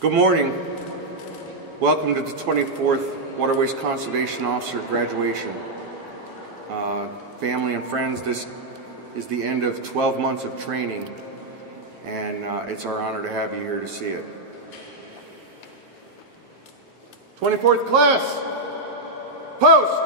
Good morning. Welcome to the 24th Waterways Conservation Officer graduation. Family and friends, this is the end of 12 months of training, and it's our honor to have you here to see it. 24th class, post!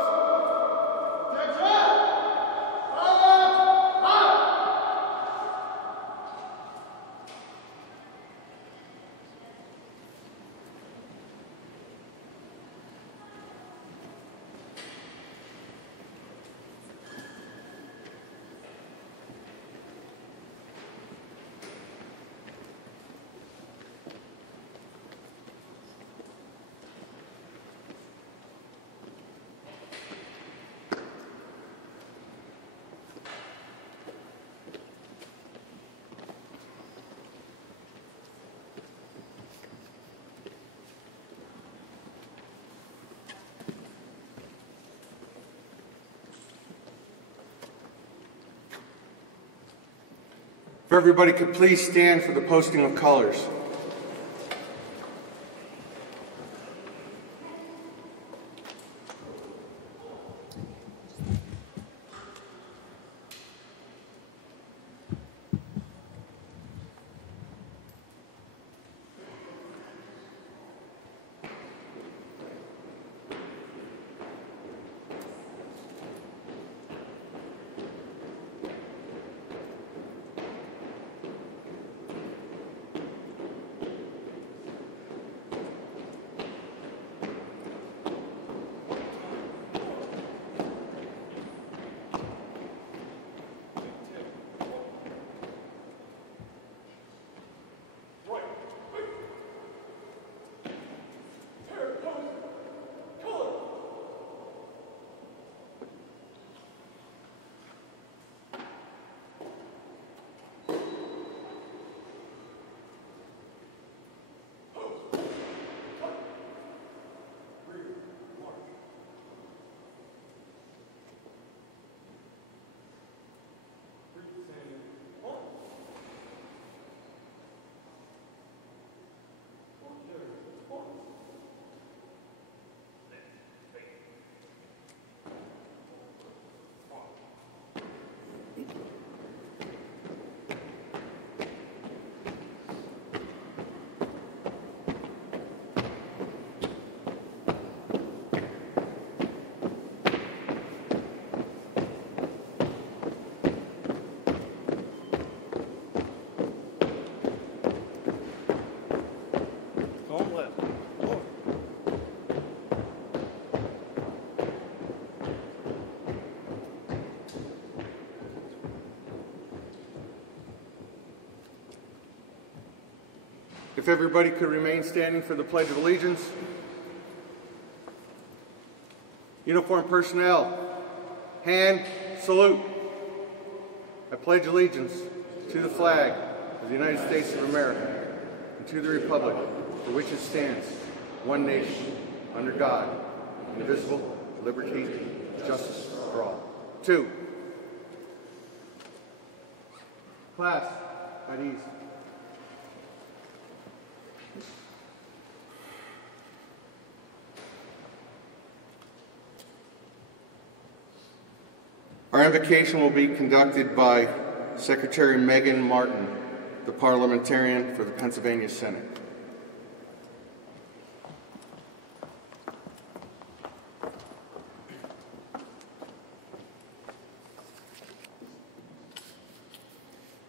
If everybody could please stand for the posting of colors. If everybody could remain standing for the Pledge of Allegiance. Uniformed personnel, hand salute. I pledge allegiance to the flag of the United States of America and to the republic for which it stands, one nation, under God, indivisible, with liberty and justice for all. 2. Class, at ease. Our invocation will be conducted by Secretary Megan Martin, the parliamentarian for the Pennsylvania Senate.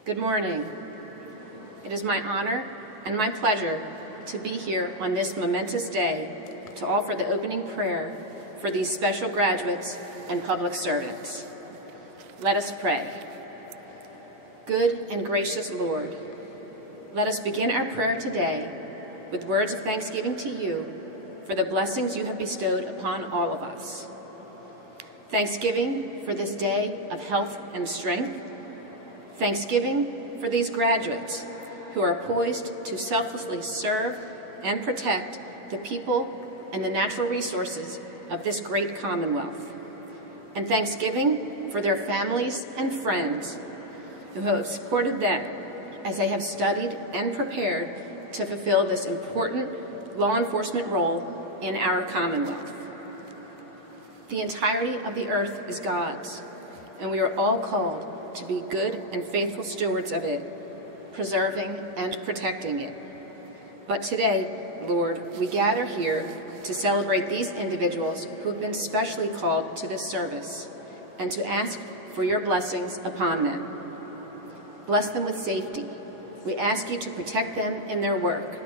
Good morning. It is my honor and my pleasure to be here on this momentous day to offer the opening prayer for these special graduates and public servants. Let us pray. Good and gracious Lord, let us begin our prayer today with words of thanksgiving to you for the blessings you have bestowed upon all of us. Thanksgiving for this day of health and strength. Thanksgiving for these graduates who are poised to selflessly serve and protect the people and the natural resources of this great Commonwealth. And thanksgiving for their families and friends who have supported them as they have studied and prepared to fulfill this important law enforcement role in our Commonwealth. The entirety of the earth is God's, and we are all called to be good and faithful stewards of it, preserving and protecting it. But today, Lord, we gather here to celebrate these individuals who have been specially called to this service and to ask for your blessings upon them. Bless them with safety. We ask you to protect them in their work.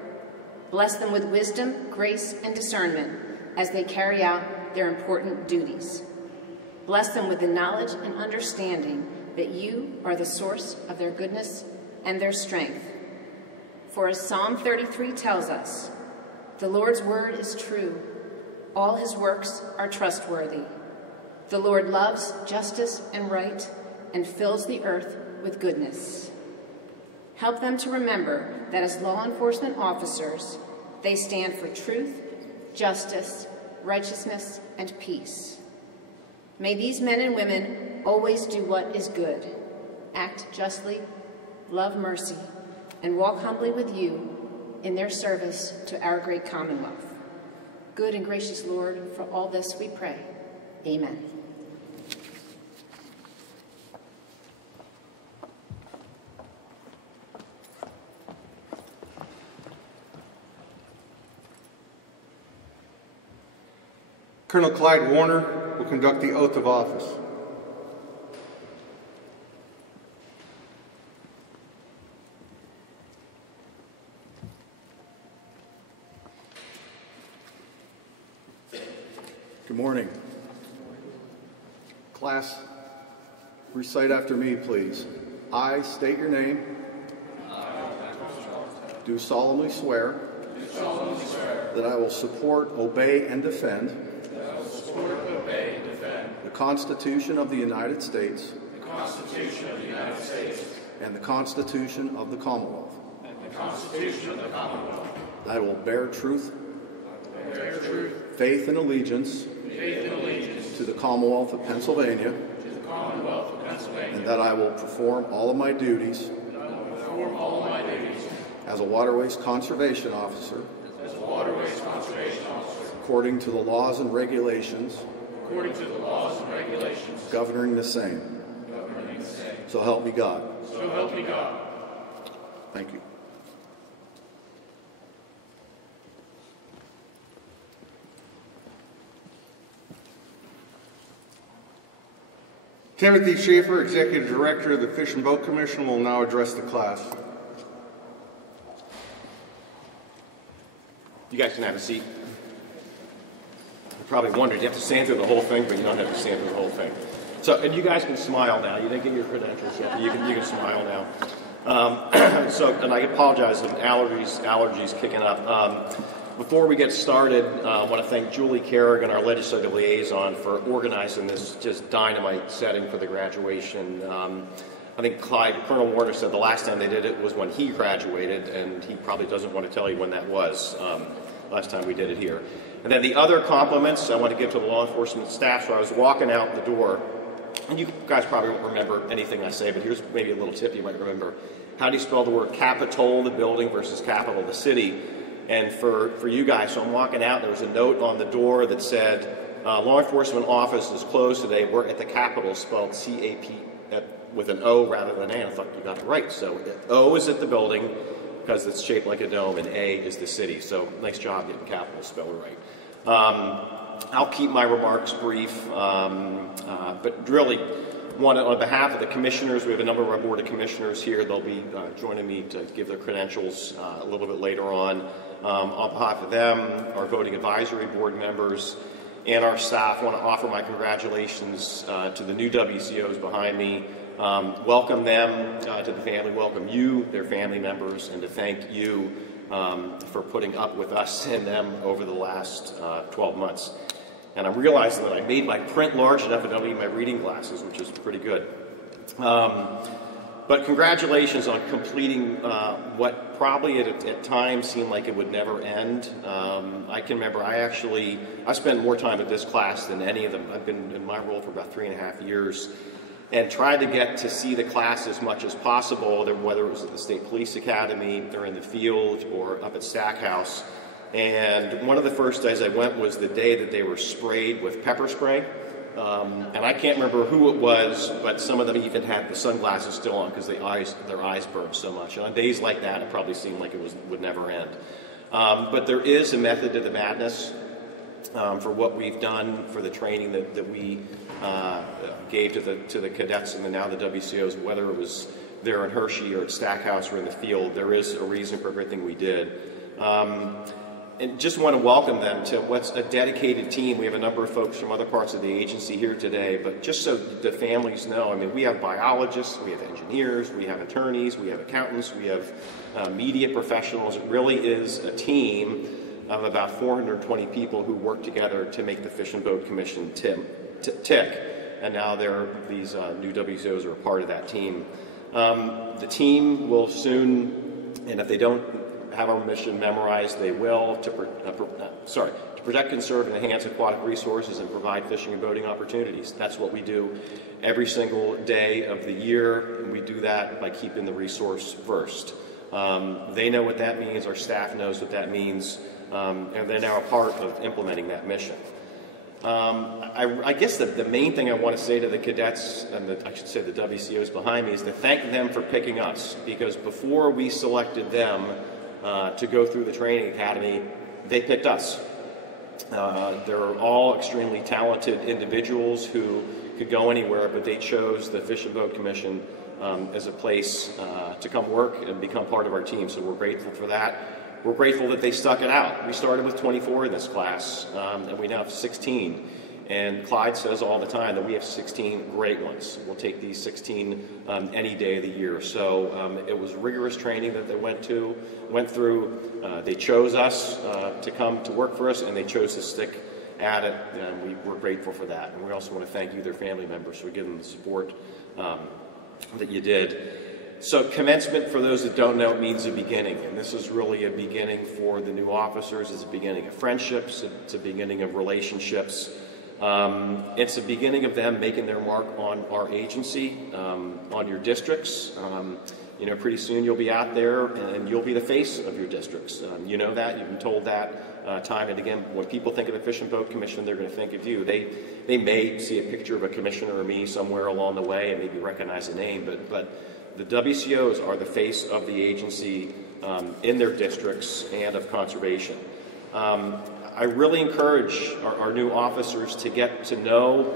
Bless them with wisdom, grace, and discernment as they carry out their important duties. Bless them with the knowledge and understanding that you are the source of their goodness and their strength. For as Psalm 33 tells us, the Lord's word is true. All his works are trustworthy. The Lord loves justice and right and fills the earth with goodness. Help them to remember that as law enforcement officers, they stand for truth, justice, righteousness, and peace. May these men and women always do what is good, act justly, love mercy, and walk humbly with you in their service to our great Commonwealth. Good and gracious Lord, for all this we pray. Amen. Colonel Clyde Warner will conduct the oath of office. Good morning. Class, recite after me, please. I state your name. Do solemnly swear that I will support, obey, and defend the Constitution of the United States and the Constitution of the Commonwealth. That I will bear truth, faith, and allegiance to the Commonwealth of Pennsylvania, and that I will perform all of my duties as a Waterways Conservation Officer according to the laws and regulations governing the same. So help me God. Thank you. Timothy Schaefer, Executive Director of the Fish and Boat Commission, will now address the class. You guys can have a seat. You probably wondered, you have to stand through the whole thing, but you don't have to stand through the whole thing. So, and you guys can smile now. You didn't get your credentials yet, but you can smile now. And I apologize if allergies kicking up. Before we get started, I want to thank Julie Kerrigan, our legislative liaison, for organizing this just dynamite setting for the graduation. I think Colonel Warner said the last time they did it was when he graduated, and he probably doesn't want to tell you when that was, last time we did it here. And then the other compliments I want to give to the law enforcement staff. So I was walking out the door, and you guys probably won't remember anything I say, but here's maybe a little tip you might remember. How do you spell the word Capitol, the building, versus capital, the city? And for you guys, so I'm walking out, there was a note on the door that said, law enforcement office is closed today. We're at the Capitol, spelled C-A-P, with an O rather than an A. I thought you got it right. So O is at the building because it's shaped like a dome, and A is the city. So nice job getting Capitol spelled right. I'll keep my remarks brief, but really want to, on behalf of the commissioners, we have a number of our board of commissioners here. They'll be joining me to give their credentials a little bit later on. On behalf of them, our voting advisory board members, and our staff, I want to offer my congratulations to the new WCOs behind me. Welcome them to the family, welcome you, their family members, and to thank you for putting up with us and them over the last 12 months. And I'm realizing that I made my print large enough and don't need my reading glasses, which is pretty good. But congratulations on completing what probably at times seemed like it would never end. I can remember I spent more time at this class than any of them. I've been in my role for about 3.5 years. and tried to get to see the class as much as possible, whether it was at the State Police Academy or in the field or up at Stackhouse. And one of the first days I went was the day that they were sprayed with pepper spray. And I can't remember who it was, but some of them even had the sunglasses still on because their eyes burned so much. And on days like that, it probably seemed like it would never end. But there is a method to the madness for what we've done, for the training that we gave to the cadets and now the WCOs, whether it was there in Hershey or at Stackhouse or in the field. There is a reason for everything we did. And just want to welcome them to what's a dedicated team. We have a number of folks from other parts of the agency here today, but just so the families know, I mean, we have biologists, we have engineers, we have attorneys, we have accountants, we have media professionals. It really is a team of about 420 people who work together to make the Fish and Boat Commission tick. And now these new WCOs are a part of that team. The team will soon, and if they don't have our mission memorized, they will, to protect, conserve, and enhance aquatic resources and provide fishing and boating opportunities. That's what we do every single day of the year, and we do that by keeping the resource first. They know what that means, our staff knows what that means, and they're now a part of implementing that mission. I guess the main thing I want to say to the cadets, and I should say the WCOs behind me, is to thank them for picking us, because before we selected them to go through the training academy, they picked us. They're all extremely talented individuals who could go anywhere, but they chose the Fish and Boat Commission as a place to come work and become part of our team, so we're grateful for that. We're grateful that they stuck it out. We started with 24 in this class, and we now have 16. And Clyde says all the time that we have 16 great ones. We'll take these 16 any day of the year. So it was rigorous training that they went through. They chose us to come to work for us, and they chose to stick at it, and we're grateful for that. And we also want to thank you, their family members, for giving them the support that you did. So commencement, for those that don't know, it means a beginning, and this is really a beginning for the new officers. It's a beginning of friendships, it's a beginning of relationships. It's a beginning of them making their mark on our agency, on your districts. Pretty soon you'll be out there and you'll be the face of your districts. You know that, you've been told that time and again. When people think of the Fish and Boat Commission, they're going to think of you. They may see a picture of a commissioner or me somewhere along the way and maybe recognize a name, but the WCOs are the face of the agency in their districts and of conservation. I really encourage our new officers to get to know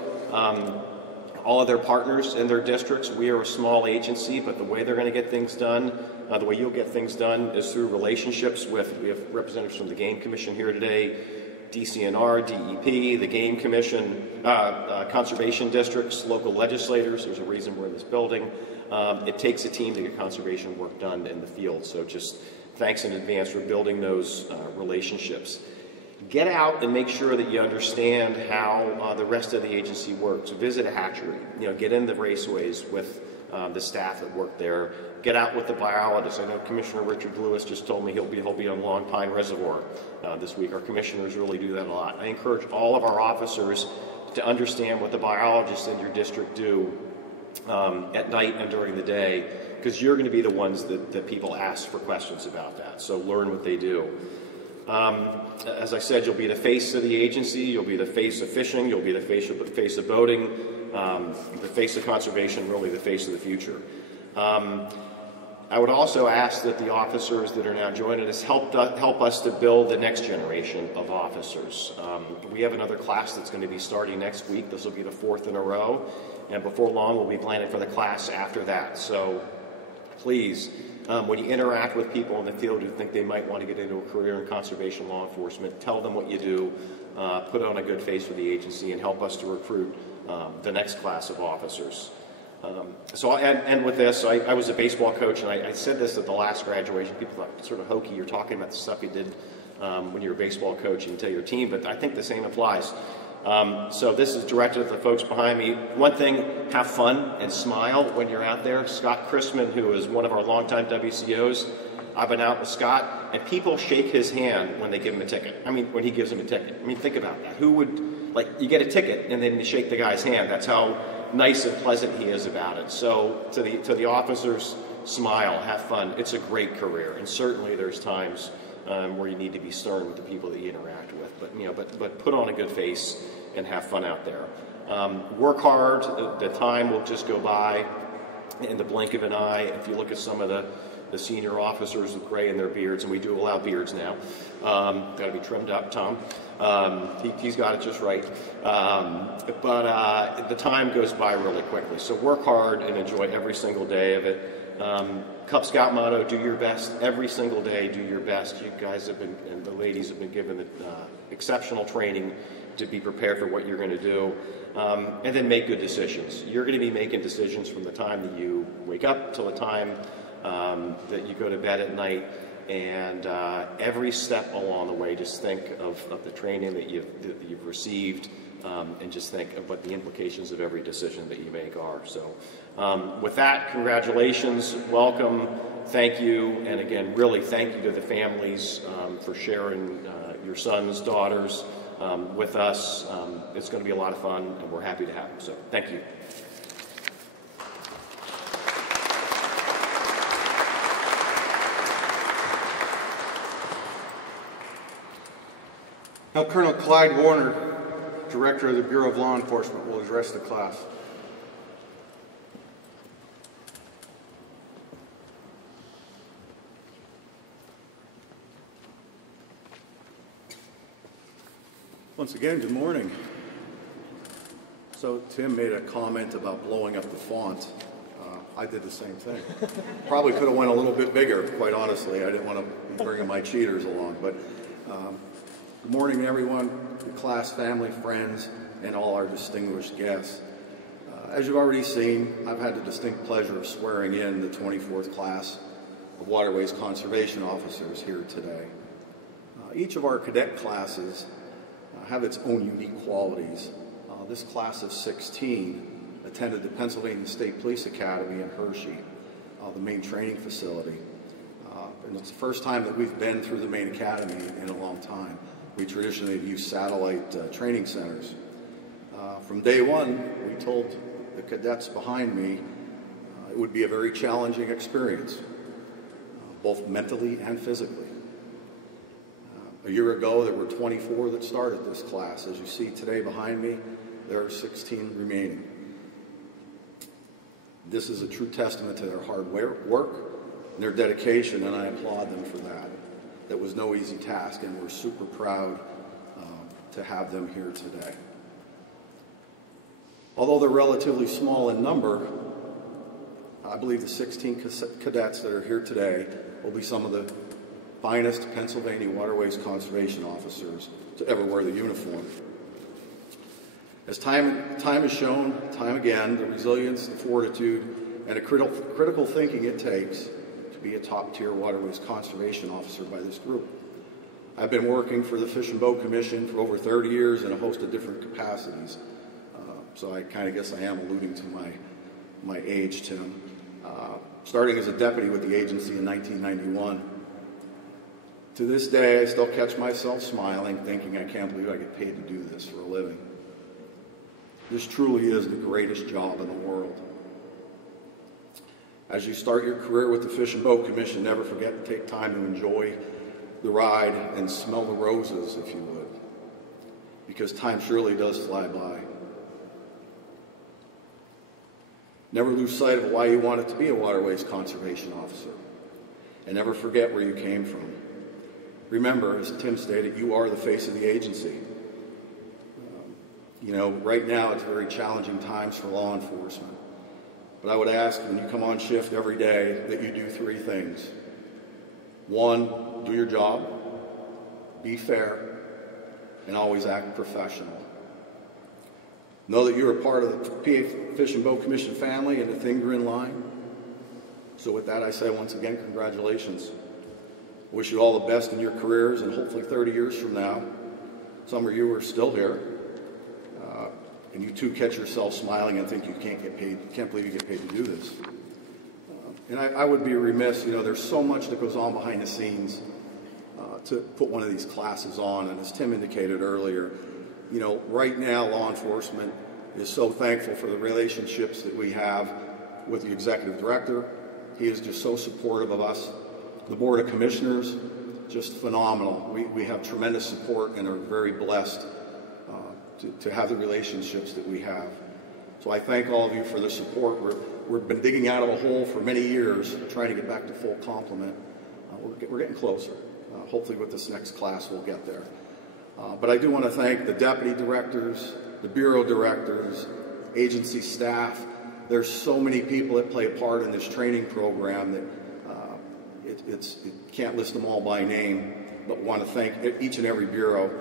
all of their partners in their districts. We are a small agency, but the way they're going to get things done, the way you'll get things done, is through relationships with, we have representatives from the Game Commission here today, DCNR, DEP, the Game Commission, conservation districts, local legislators. There's a reason we're in this building. It takes a team to get conservation work done in the field, so just thanks in advance for building those relationships. Get out and make sure that you understand how the rest of the agency works. Visit a hatchery. Get in the raceways with the staff that work there. Get out with the biologists. I know Commissioner Richard Lewis just told me he'll be on Long Pine Reservoir this week. Our commissioners really do that a lot. I encourage all of our officers to understand what the biologists in your district do at night and during the day, because you're going to be the ones that people ask for questions about that. So learn what they do. As I said, you'll be the face of the agency, you'll be the face of fishing, you'll be the face of boating, the face of conservation, really the face of the future. I would also ask that the officers that are now joining us help us to build the next generation of officers. We have another class that's going to be starting next week. This will be the 4th in a row, and before long we'll be planning for the class after that. So please, when you interact with people in the field who think they might want to get into a career in conservation law enforcement, tell them what you do, put on a good face for the agency, and help us to recruit the next class of officers. So I'll end with this. I was a baseball coach, and I said this at the last graduation. People thought, it's sort of hokey, you're talking about the stuff you did when you were a baseball coach and tell your team, but I think the same applies. So this is directed at the folks behind me. One thing, have fun and smile when you're out there. Scott Chrisman, who is one of our longtime WCOs, I've been out with Scott, and people shake his hand when they give him a ticket. I mean, when he gives him a ticket. I mean, think about that. Who would, you get a ticket and then you shake the guy's hand. That's how nice and pleasant he is about it. So to the officers, smile, have fun. It's a great career, and certainly there's times where you need to be stern with the people that you interact with. But put on a good face and have fun out there. Work hard. The time will just go by in the blink of an eye. If you look at some of the senior officers with gray in their beards, and we do allow beards now. Got to be trimmed up, Tom. He's got it just right. But the time goes by really quickly. So work hard and enjoy every single day of it. Cub Scout motto, do your best. Every single day, do your best. You guys have been, and the ladies have been given exceptional training to be prepared for what you're going to do. And then make good decisions. You're going to be making decisions from the time that you wake up till the time that you go to bed at night. And every step along the way, just think of the training that you've received, and just think of what the implications of every decision that you make are. So with that, congratulations, welcome, thank you, and again, really thank you to the families for sharing your sons, daughters with us. It's going to be a lot of fun, and we're happy to have them. So thank you. Now, Colonel Clyde Warner, Director of the Bureau of Law Enforcement, will address the class. Once again, good morning. So Tim made a comment about blowing up the font. I did the same thing. Probably could have went a little bit bigger, quite honestly. I didn't want to be bringing my cheaters along. But good morning, everyone, the class, family, friends, and all our distinguished guests. As you've already seen, I've had the distinct pleasure of swearing in the 24th class of Waterways Conservation Officers here today. Each of our cadet classes have its own unique qualities. This class of 16 attended the Pennsylvania State Police Academy in Hershey, the main training facility. And it's the first time that we've been through the main academy in a long time. We traditionally have used satellite training centers. From day one, we told the cadets behind me it would be a very challenging experience, both mentally and physically. A year ago, there were 24 that started this class. As you see today behind me, there are 16 remaining. This is a true testament to their hard work and their dedication, and I applaud them for that. That was no easy task, and we're super proud to have them here today. Although they're relatively small in number, I believe the 16 cadets that are here today will be some of the finest Pennsylvania Waterways Conservation Officers to ever wear the uniform. As time has shown, time again, the resilience, the fortitude, and the critical thinking it takes to be a top-tier Waterways Conservation Officer by this group. I've been working for the Fish and Boat Commission for over 30 years in a host of different capacities. So I kind of guess I am alluding to my age, Tim. Starting as a deputy with the agency in 1991. To this day, I still catch myself smiling, thinking I can't believe I get paid to do this for a living. This truly is the greatest job in the world. As you start your career with the Fish and Boat Commission, never forget to take time to enjoy the ride and smell the roses, if you would, because time surely does fly by. Never lose sight of why you wanted to be a Waterways Conservation Officer, and never forget where you came from. Remember, as Tim stated, you are the face of the agency. You know, right now it's very challenging times for law enforcement. But I would ask, when you come on shift every day, that you do three things. One, do your job, be fair, and always act professional. Know that you're a part of the PA Fish and Boat Commission family, and the things are in line. So with that, I say once again, congratulations. Wish you all the best in your careers, and hopefully 30 years from now, some of you are still here, and you too catch yourself smiling and think you can't believe you get paid to do this. And I would be remiss, you know, there's so much that goes on behind the scenes to put one of these classes on, and as Tim indicated earlier, you know, right now law enforcement is so thankful for the relationships that we have with the executive director. He is just so supportive of us. The Board of Commissioners, just phenomenal. We have tremendous support and are very blessed to have the relationships that we have. So I thank all of you for the support. We've been digging out of a hole for many years, trying to get back to full complement. We're getting closer. Hopefully with this next class we'll get there. But I do want to thank the deputy directors, the bureau directors, agency staff. There's so many people that play a part in this training program that it can't list them all by name, but want to thank each and every bureau.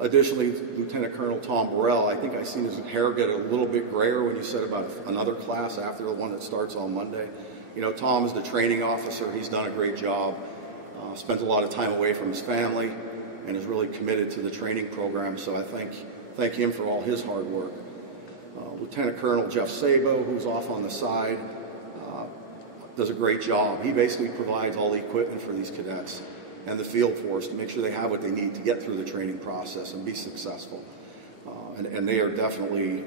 Additionally, Lieutenant Colonel Tom Burrell, I think I seen his hair get a little bit grayer when you said about another class after the one that starts on Monday. You know, Tom is the training officer. He's done a great job, spends a lot of time away from his family, and is really committed to the training program, so I thank him for all his hard work. Lieutenant Colonel Jeff Sabo, who's off on the side, does a great job. He basically provides all the equipment for these cadets and the field force to make sure they have what they need to get through the training process and be successful. And they are definitely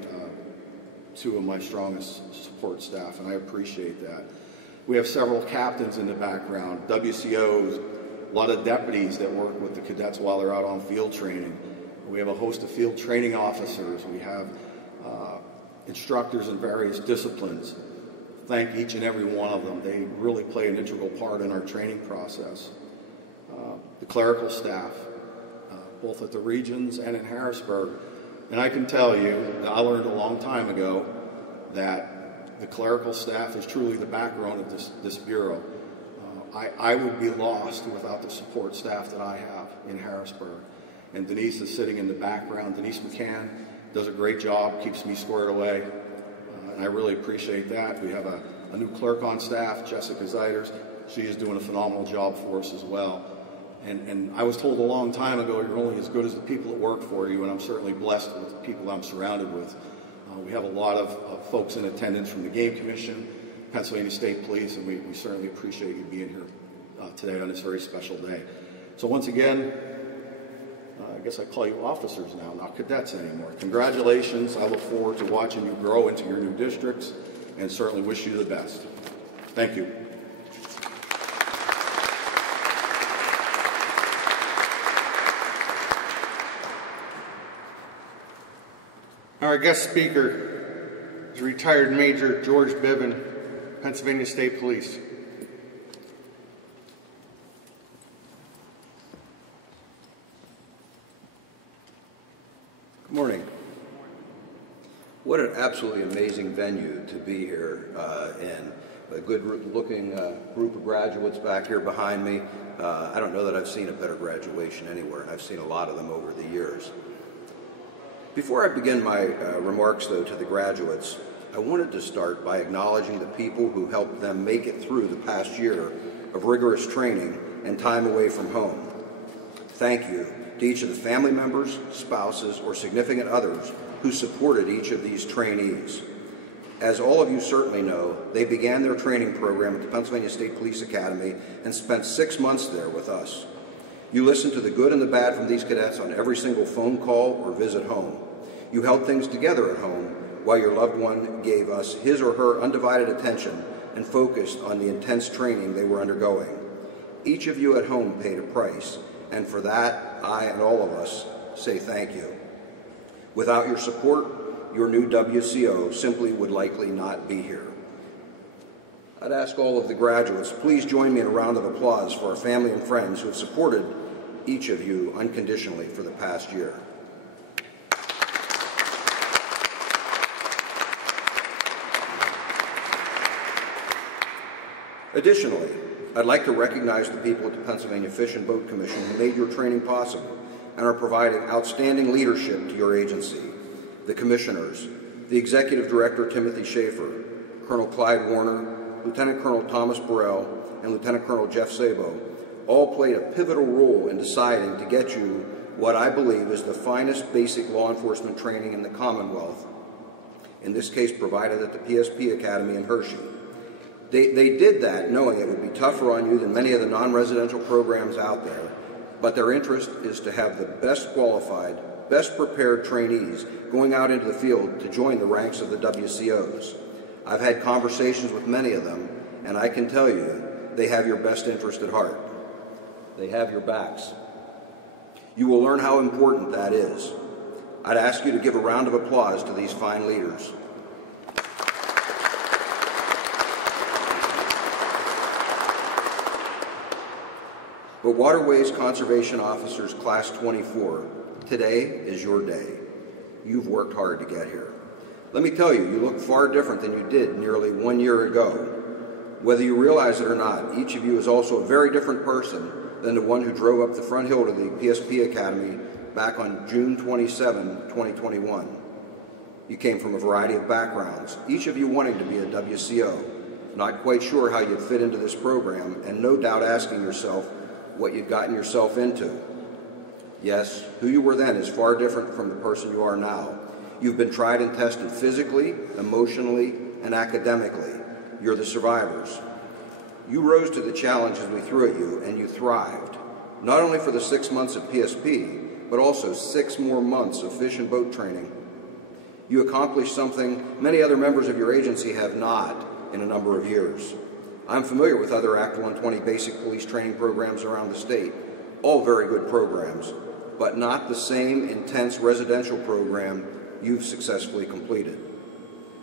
two of my strongest support staff, and I appreciate that. We have several captains in the background, WCOs, a lot of deputies that work with the cadets while they're out on field training. We have a host of field training officers. We have instructors in various disciplines. Thank each and every one of them. They really play an integral part in our training process. The clerical staff, both at the regions and in Harrisburg. And I can tell you, I learned a long time ago that the clerical staff is truly the backbone of this bureau. I would be lost without the support staff that I have in Harrisburg. And Denise is sitting in the background. Denise McCann does a great job, keeps me squared away. And I really appreciate that. We have a new clerk on staff, Jessica Zeiders. She is doing a phenomenal job for us as well. And I was told a long time ago, you're only as good as the people that work for you, and I'm certainly blessed with the people I'm surrounded with. We have a lot of folks in attendance from the Game Commission, Pennsylvania State Police, and we certainly appreciate you being here today on this very special day. So once again, I guess I call you officers now, not cadets anymore. Congratulations. I look forward to watching you grow into your new districts and certainly wish you the best. Thank you. Our guest speaker is retired Major George Bivens, Pennsylvania State Police. Good morning. What an absolutely amazing venue to be here in. A good-looking group of graduates back here behind me. I don't know that I've seen a better graduation anywhere, and I've seen a lot of them over the years. Before I begin my remarks, though, to the graduates, I wanted to start by acknowledging the people who helped them make it through the past year of rigorous training and time away from home. Thank you to each of the family members, spouses, or significant others who supported each of these trainees. As all of you certainly know, they began their training program at the Pennsylvania State Police Academy and spent 6 months there with us. You listened to the good and the bad from these cadets on every single phone call or visit home. You held things together at home while your loved one gave us his or her undivided attention and focused on the intense training they were undergoing. Each of you at home paid a price, and for that, I and all of us say thank you. Without your support, your new WCO simply would likely not be here. I'd ask all of the graduates, please join me in a round of applause for our family and friends who have supported each of you unconditionally for the past year. Additionally, I'd like to recognize the people at the Pennsylvania Fish and Boat Commission who made your training possible and are providing outstanding leadership to your agency. The commissioners, the Executive Director Timothy Schaefer, Colonel Clyde Warner, Lieutenant Colonel Thomas Burrell, and Lieutenant Colonel Jeff Sabo all played a pivotal role in deciding to get you what I believe is the finest basic law enforcement training in the Commonwealth, in this case provided at the PSP Academy in Hershey. They did that knowing it would be tougher on you than many of the non-residential programs out there, but their interest is to have the best qualified, best prepared trainees going out into the field to join the ranks of the WCOs. I've had conversations with many of them, and I can tell you they have your best interest at heart. They have your backs. You will learn how important that is. I'd ask you to give a round of applause to these fine leaders. But Waterways Conservation Officers Class 24, today is your day. You've worked hard to get here. Let me tell you, you look far different than you did nearly 1 year ago. Whether you realize it or not, each of you is also a very different person than the one who drove up the front hill to the PSP Academy back on June 27, 2021. You came from a variety of backgrounds, each of you wanting to be a WCO, not quite sure how you'd fit into this program, and no doubt asking yourself what you'd gotten yourself into. Yes, who you were then is far different from the person you are now. You've been tried and tested physically, emotionally, and academically. You're the survivors. You rose to the challenges we threw at you, and you thrived, not only for the 6 months of PSP, but also 6 more months of fish and boat training. You accomplished something many other members of your agency have not in a number of years. I'm familiar with other Act 120 basic police training programs around the state, all very good programs, but not the same intense residential program you've successfully completed.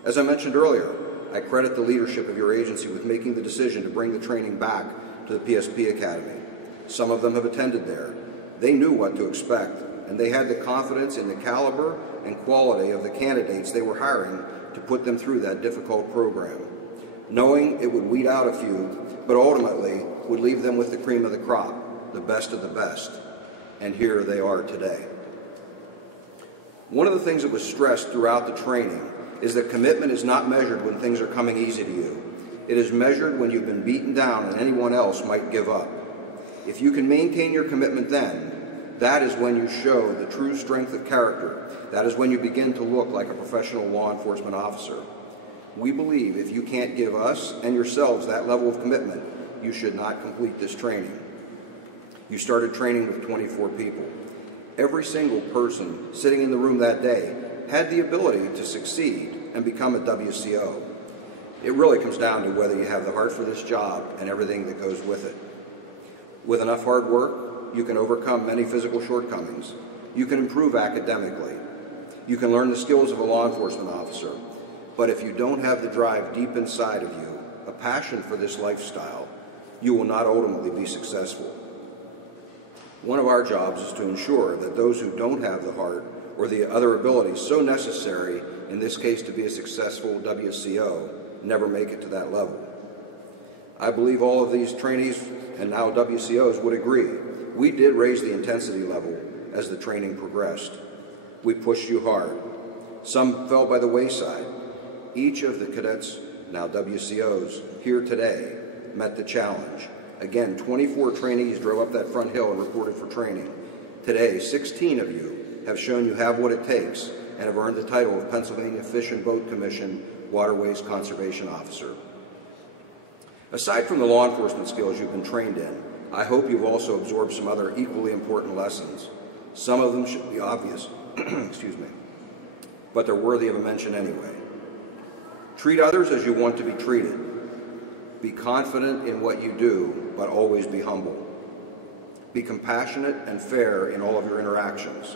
As I mentioned earlier, I credit the leadership of your agency with making the decision to bring the training back to the PSP Academy. Some of them have attended there. They knew what to expect, and they had the confidence in the caliber and quality of the candidates they were hiring to put them through that difficult program, knowing it would weed out a few, but ultimately would leave them with the cream of the crop, the best of the best. And here they are today. One of the things that was stressed throughout the training is that commitment is not measured when things are coming easy to you. It is measured when you've been beaten down and anyone else might give up. If you can maintain your commitment then, that is when you show the true strength of character. That is when you begin to look like a professional law enforcement officer. We believe if you can't give us and yourselves that level of commitment, you should not complete this training. You started training with 24 people. Every single person sitting in the room that day had the ability to succeed and become a WCO. It really comes down to whether you have the heart for this job and everything that goes with it. With enough hard work, you can overcome many physical shortcomings. You can improve academically. You can learn the skills of a law enforcement officer. But if you don't have the drive deep inside of you, a passion for this lifestyle, you will not ultimately be successful. One of our jobs is to ensure that those who don't have the heart or the other abilities so necessary, in this case to be a successful WCO, never make it to that level. I believe all of these trainees and now WCOs would agree. We did raise the intensity level as the training progressed. We pushed you hard. Some fell by the wayside. Each of the cadets, now WCOs, here today met the challenge. Again, 24 trainees drove up that front hill and reported for training. Today, 16 of you have shown you have what it takes and have earned the title of Pennsylvania Fish and Boat Commission Waterways Conservation Officer. Aside from the law enforcement skills you've been trained in, I hope you've also absorbed some other equally important lessons. Some of them should be obvious, excuse me, but they're worthy of a mention anyway. Treat others as you want to be treated. Be confident in what you do, but always be humble. Be compassionate and fair in all of your interactions.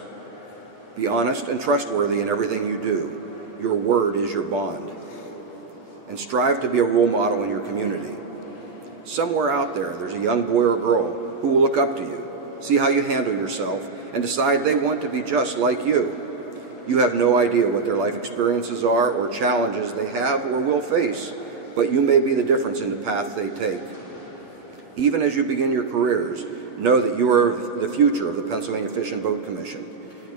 Be honest and trustworthy in everything you do. Your word is your bond. And strive to be a role model in your community. Somewhere out there, there's a young boy or girl who will look up to you, see how you handle yourself, and decide they want to be just like you. You have no idea what their life experiences are or challenges they have or will face, but you may be the difference in the path they take. Even as you begin your careers, know that you are the future of the Pennsylvania Fish and Boat Commission.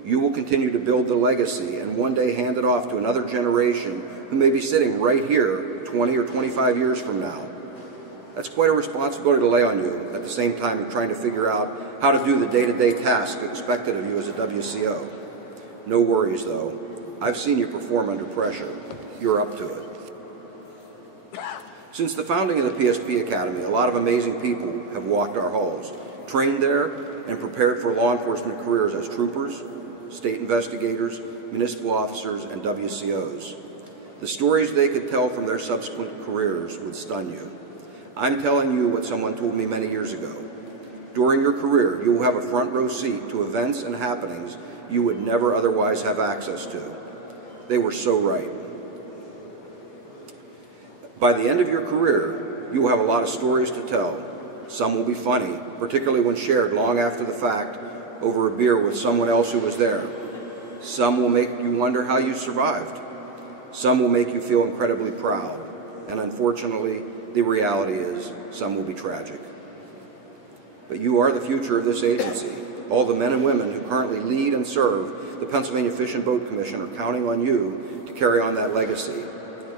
You will continue to build the legacy and one day hand it off to another generation who may be sitting right here 20 or 25 years from now. That's quite a responsibility to lay on you. At the same time, you're trying to figure out how to do the day-to-day tasks expected of you as a WCO. No worries, though. I've seen you perform under pressure. You're up to it. Since the founding of the PSP Academy, a lot of amazing people have walked our halls, trained there, and prepared for law enforcement careers as troopers, state investigators, municipal officers, and WCOs. The stories they could tell from their subsequent careers would stun you. I'm telling you what someone told me many years ago. During your career, you will have a front row seat to events and happenings you would never otherwise have access to. They were so right. By the end of your career, you will have a lot of stories to tell. Some will be funny, particularly when shared long after the fact over a beer with someone else who was there. Some will make you wonder how you survived. Some will make you feel incredibly proud. And unfortunately, the reality is some will be tragic. But you are the future of this agency. All the men and women who currently lead and serve the Pennsylvania Fish and Boat Commission are counting on you to carry on that legacy.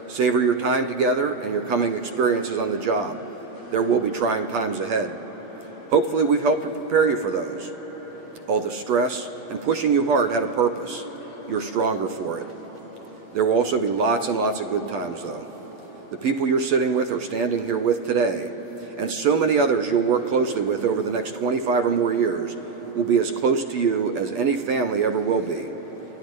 Savor your time together and your coming experiences on the job. There will be trying times ahead. Hopefully we've helped to prepare you for those. All the stress and pushing you hard had a purpose. You're stronger for it. There will also be lots and lots of good times, though. The people you're sitting with or standing here with today, and so many others you'll work closely with over the next 25 or more years, will be as close to you as any family ever will be.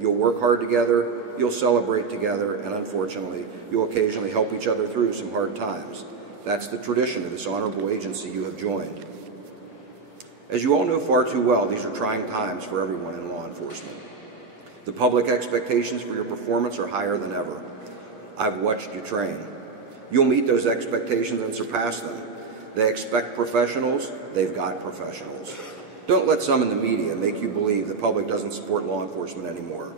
You'll work hard together, you'll celebrate together, and unfortunately, you'll occasionally help each other through some hard times. That's the tradition of this honorable agency you have joined. As you all know far too well, these are trying times for everyone in law enforcement. The public expectations for your performance are higher than ever. I've watched you train. You'll meet those expectations and surpass them. They expect professionals, they've got professionals. Don't let some in the media make you believe the public doesn't support law enforcement anymore.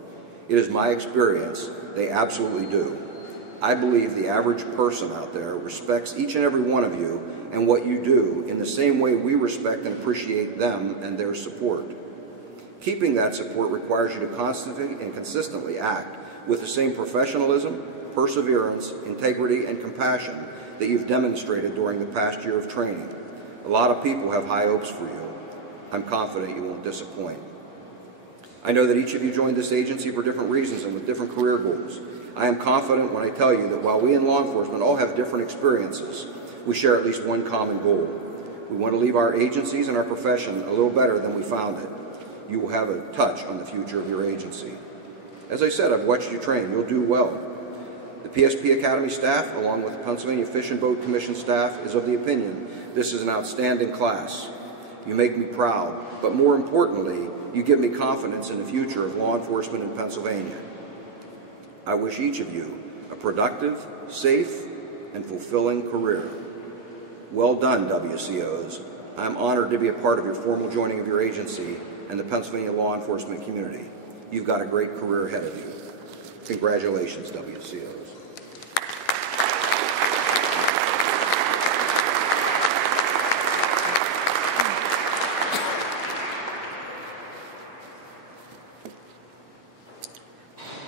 It is my experience, they absolutely do. I believe the average person out there respects each and every one of you and what you do in the same way we respect and appreciate them and their support. Keeping that support requires you to constantly and consistently act with the same professionalism, perseverance, integrity, and compassion that you've demonstrated during the past year of training. A lot of people have high hopes for you. I'm confident you won't disappoint. I know that each of you joined this agency for different reasons and with different career goals. I am confident when I tell you that while we in law enforcement all have different experiences, we share at least one common goal. We want to leave our agencies and our profession a little better than we found it. You will have a touch on the future of your agency. As I said, I've watched you train. You'll do well. The PSP Academy staff, along with the Pennsylvania Fish and Boat Commission staff, is of the opinion this is an outstanding class. You make me proud, but more importantly, you give me confidence in the future of law enforcement in Pennsylvania. I wish each of you a productive, safe, and fulfilling career. Well done, WCOs. I'm honored to be a part of your formal joining of your agency and the Pennsylvania law enforcement community. You've got a great career ahead of you. Congratulations, WCOs.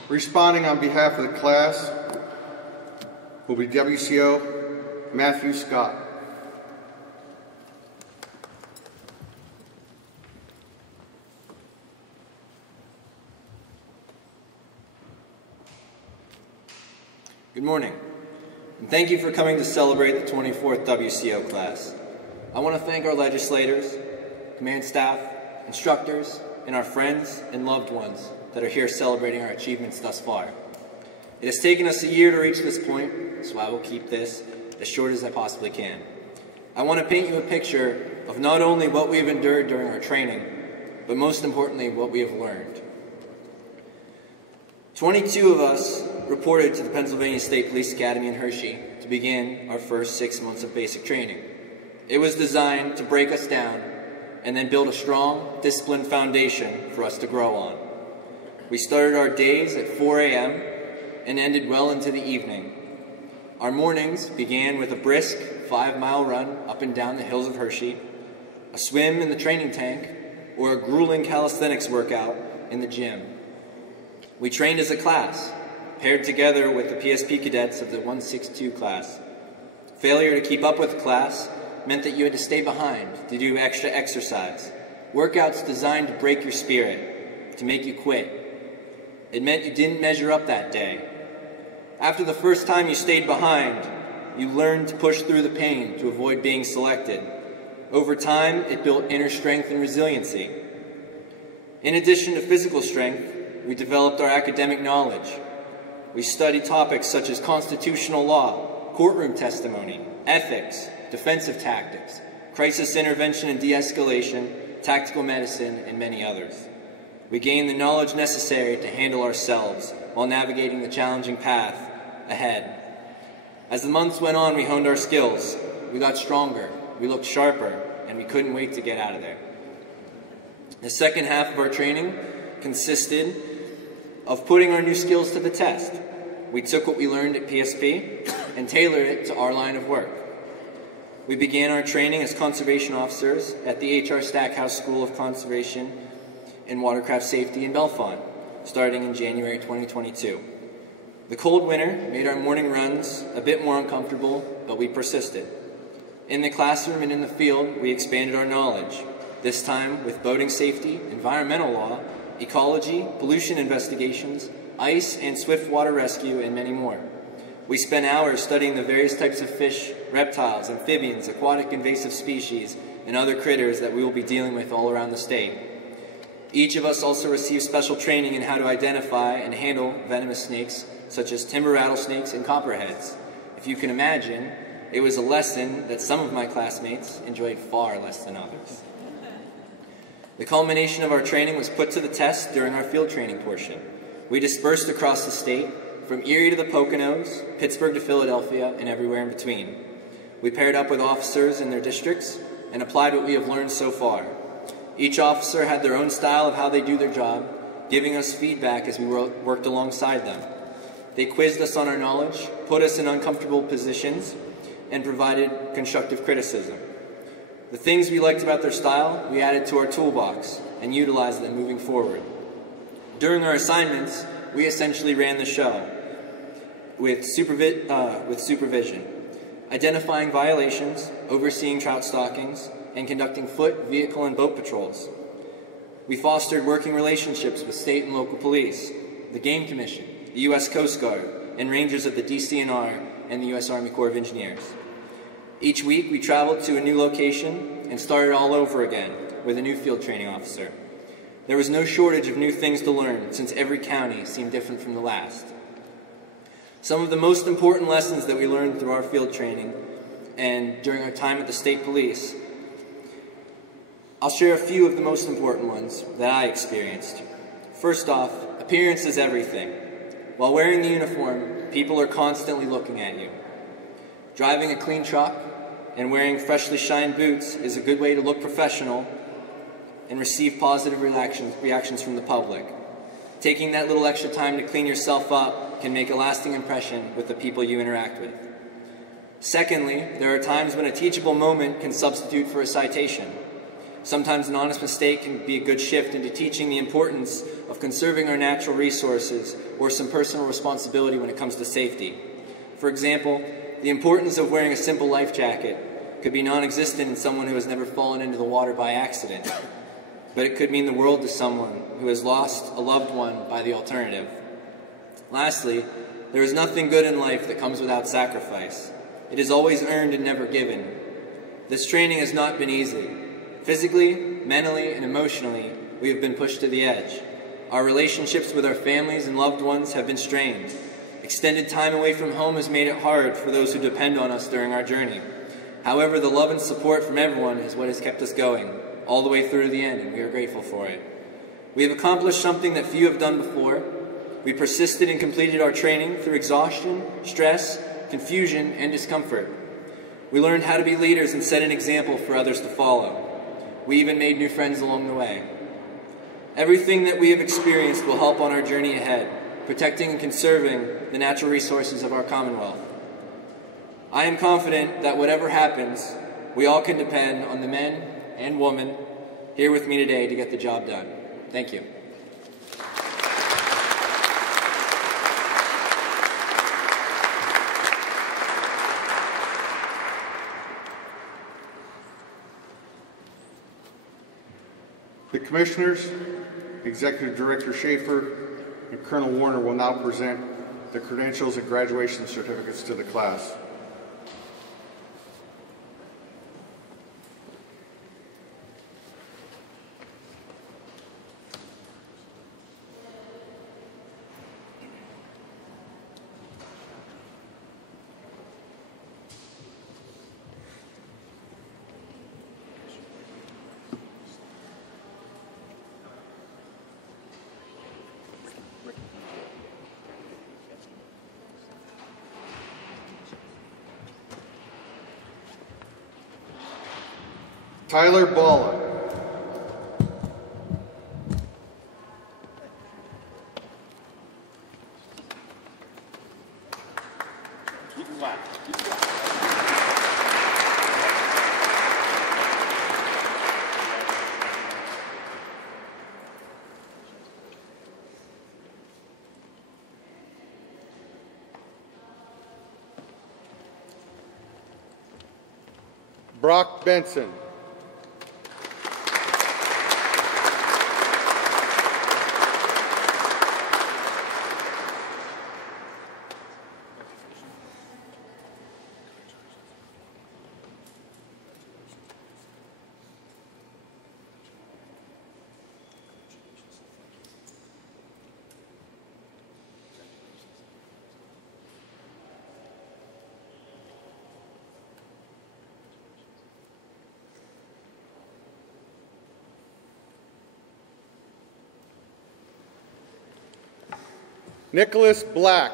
Responding on behalf of the class will be WCO Matthew Scott. Good morning, and thank you for coming to celebrate the 24th WCO class. I want to thank our legislators, command staff, instructors, and our friends and loved ones that are here celebrating our achievements thus far. It has taken us a year to reach this point, so I will keep this as short as I possibly can. I want to paint you a picture of not only what we have endured during our training, but most importantly, what we have learned. 22 of us reported to the Pennsylvania State Police Academy in Hershey to begin our first 6 months of basic training. It was designed to break us down and then build a strong, disciplined foundation for us to grow on. We started our days at 4 a.m. and ended well into the evening. Our mornings began with a brisk 5-mile run up and down the hills of Hershey, a swim in the training tank, or a grueling calisthenics workout in the gym. We trained as a class, paired together with the PSP cadets of the 162 class. Failure to keep up with the class meant that you had to stay behind to do extra exercise, workouts designed to break your spirit, to make you quit. It meant you didn't measure up that day. After the first time you stayed behind, you learned to push through the pain to avoid being selected. Over time, it built inner strength and resiliency. In addition to physical strength, we developed our academic knowledge. We studied topics such as constitutional law, courtroom testimony, ethics, defensive tactics, crisis intervention and de-escalation, tactical medicine, and many others. We gained the knowledge necessary to handle ourselves while navigating the challenging path ahead. As the months went on, we honed our skills. We got stronger, we looked sharper, and we couldn't wait to get out of there. The second half of our training consisted of putting our new skills to the test. We took what we learned at PSP and tailored it to our line of work. We began our training as conservation officers at the H.R. Stackhouse School of Conservation and Watercraft Safety in Bellefonte, starting in January 2022. The cold winter made our morning runs a bit more uncomfortable, but we persisted. In the classroom and in the field, we expanded our knowledge, this time with boating safety, environmental law, ecology, pollution investigations, ice and swift water rescue, and many more. We spent hours studying the various types of fish, reptiles, amphibians, aquatic invasive species, and other critters that we will be dealing with all around the state. Each of us also received special training in how to identify and handle venomous snakes, such as timber rattlesnakes and copperheads. If you can imagine, it was a lesson that some of my classmates enjoyed far less than others. The culmination of our training was put to the test during our field training portion. We dispersed across the state, from Erie to the Poconos, Pittsburgh to Philadelphia, and everywhere in between. We paired up with officers in their districts and applied what we have learned so far. Each officer had their own style of how they do their job, giving us feedback as we worked alongside them. They quizzed us on our knowledge, put us in uncomfortable positions, and provided constructive criticism. The things we liked about their style, we added to our toolbox and utilized them moving forward. During our assignments, we essentially ran the show with supervision, identifying violations, overseeing trout stockings, and conducting foot, vehicle, and boat patrols. We fostered working relationships with state and local police, the Game Commission, the U.S. Coast Guard, and rangers of the DCNR and the U.S. Army Corps of Engineers. Each week, we traveled to a new location and started all over again with a new field training officer. There was no shortage of new things to learn, since every county seemed different from the last. Some of the most important lessons that we learned through our field training and during our time at the state police, I'll share a few of the most important ones that I experienced. First off, appearance is everything. While wearing the uniform, people are constantly looking at you. Driving a clean truck and wearing freshly shined boots is a good way to look professional and receive positive reactions from the public. Taking that little extra time to clean yourself up can make a lasting impression with the people you interact with. Secondly, there are times when a teachable moment can substitute for a citation. Sometimes an honest mistake can be a good shift into teaching the importance of conserving our natural resources or some personal responsibility when it comes to safety. For example, the importance of wearing a simple life jacket could be non-existent in someone who has never fallen into the water by accident, but it could mean the world to someone who has lost a loved one by the alternative. Lastly, there is nothing good in life that comes without sacrifice. It is always earned and never given. This training has not been easy. Physically, mentally, and emotionally, we have been pushed to the edge. Our relationships with our families and loved ones have been strained. Extended time away from home has made it hard for those who depend on us during our journey. However, the love and support from everyone is what has kept us going, all the way through to the end, and we are grateful for it. We have accomplished something that few have done before. We persisted and completed our training through exhaustion, stress, confusion, and discomfort. We learned how to be leaders and set an example for others to follow. We even made new friends along the way. Everything that we have experienced will help on our journey ahead, protecting and conserving the natural resources of our Commonwealth. I am confident that whatever happens, we all can depend on the men and women here with me today to get the job done. Thank you. The Commissioners, Executive Director Schaefer, and Colonel Warner will now present the credentials and graduation certificates to the class. Tyler Balla. Brock Benson. Nicholas Black.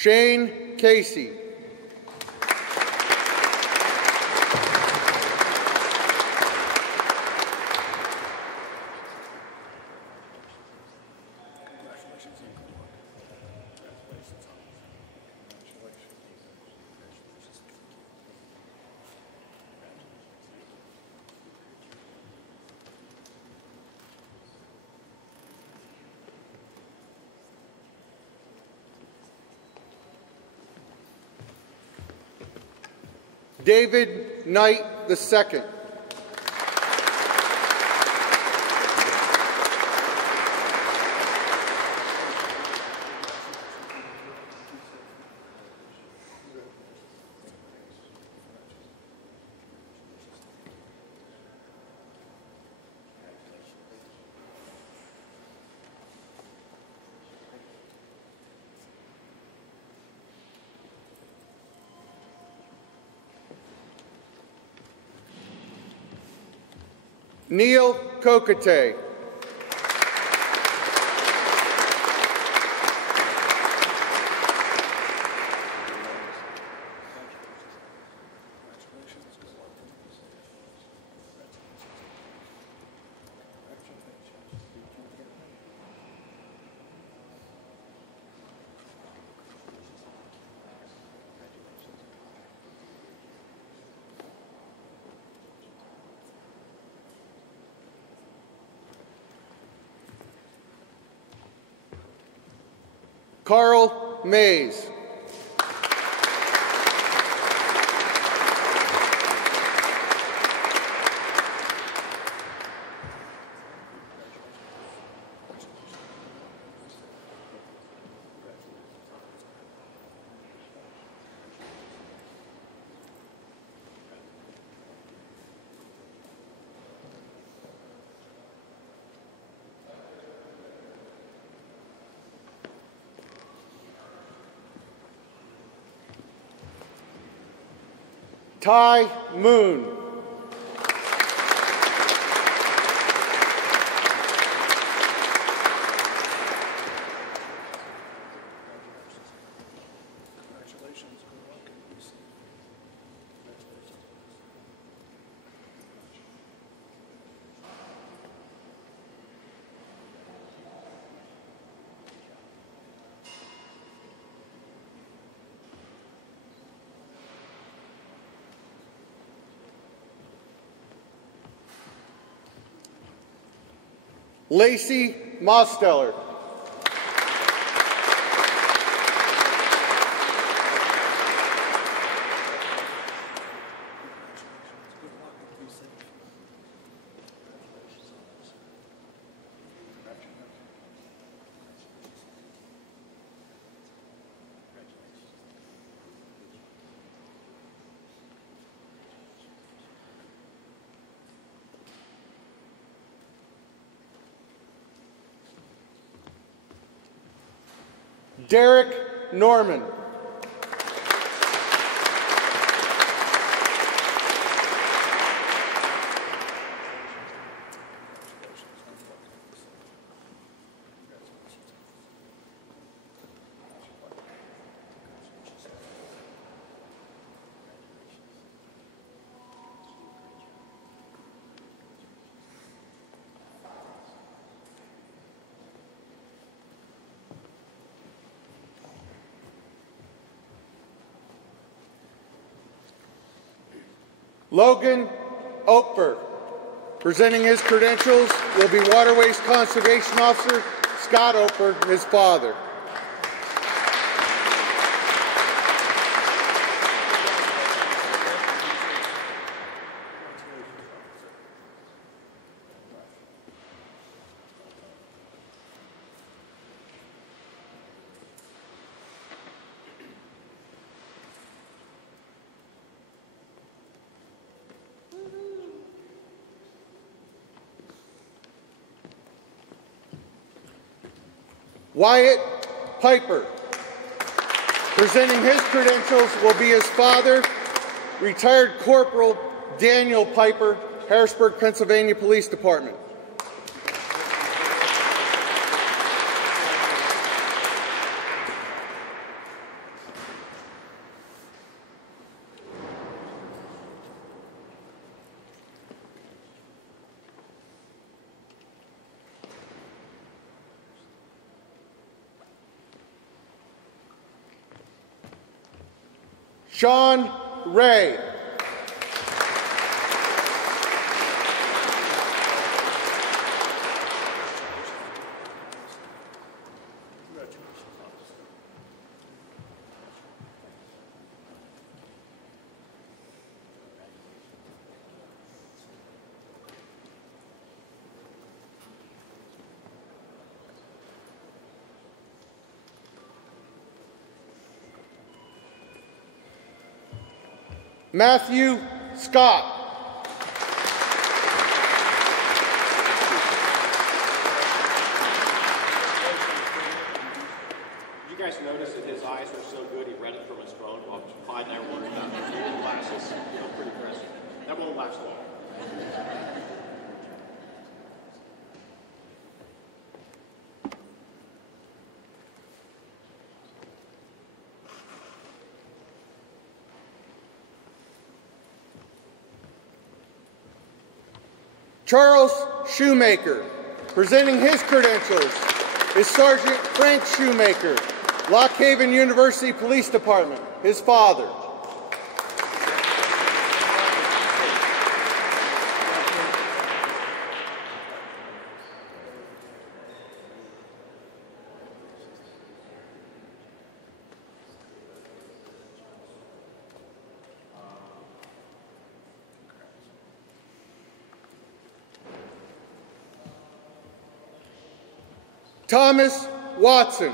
Shane Casey. David Knight II. Neil Kokate. Carl Mays. Ty Moon. Lacey Mosteller. Derek Norman. Logan Oakberg. Presenting his credentials will be Waterways Conservation Officer Scott Oakberg, his father. Wyatt Piper. Presenting his credentials will be his father, retired Corporal Daniel Piper, Harrisburg, Pennsylvania Police Department. Sean Ray. Matthew Scott. You guys notice that his eyes are so good he read it from his phone while Clyde and I were working on his glasses. You know, pretty impressive. That won't last long. Charles Shoemaker. Presenting his credentials is Sergeant Frank Shoemaker, Lock Haven University Police Department, his father. Thomas Watson.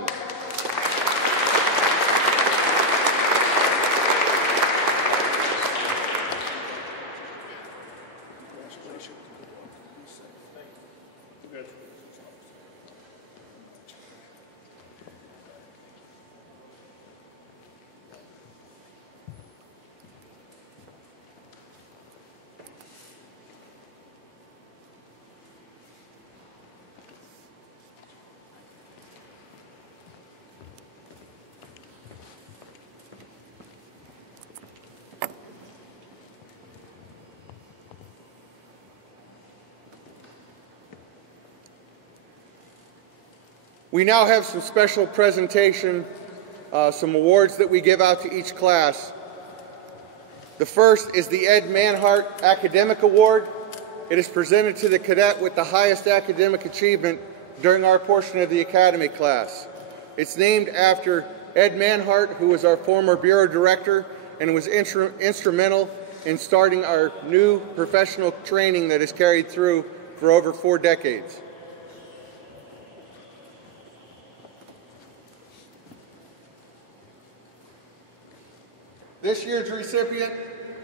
We now have some special presentation, some awards that we give out to each class. The first is the Ed Manhart Academic Award. It is presented to the cadet with the highest academic achievement during our portion of the academy class. It's named after Ed Manhart, who was our former Bureau Director and was instrumental in starting our new professional training that is carried through for over 4 decades. This year's recipient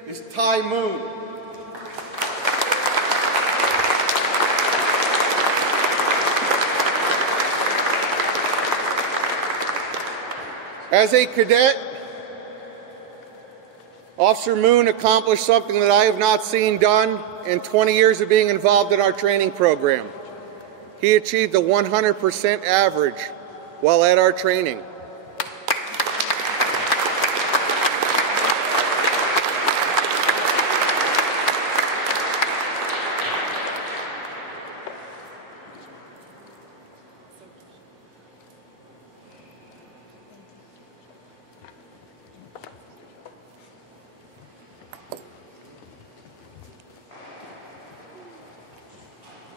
is Ty Moon. As a cadet, Officer Moon accomplished something that I have not seen done in 20 years of being involved in our training program. He achieved a 100% average while at our training.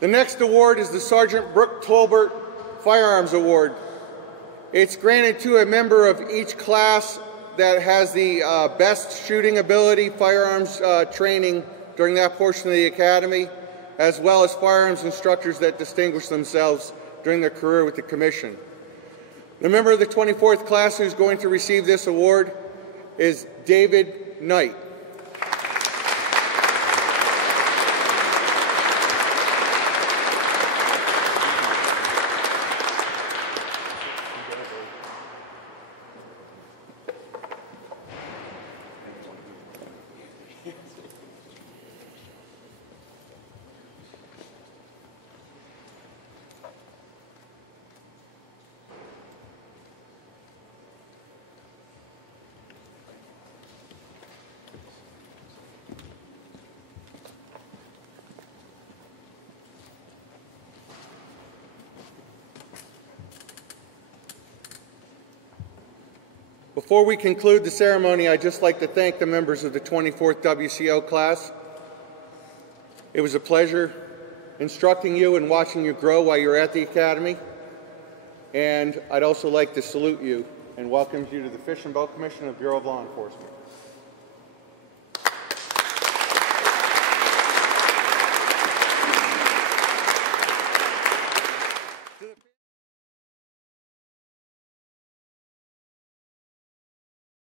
The next award is the Sergeant Brooke Tolbert Firearms Award. It's granted to a member of each class that has the best shooting ability, firearms training during that portion of the academy, as well as firearms instructors that distinguish themselves during their career with the Commission. The member of the 24th class who's going to receive this award is David Knight. Before we conclude the ceremony, I'd just like to thank the members of the 24th WCO class. It was a pleasure instructing you and watching you grow while you were at the Academy. And I'd also like to salute you and welcome you to the Fish and Boat Commission of Bureau of Law Enforcement.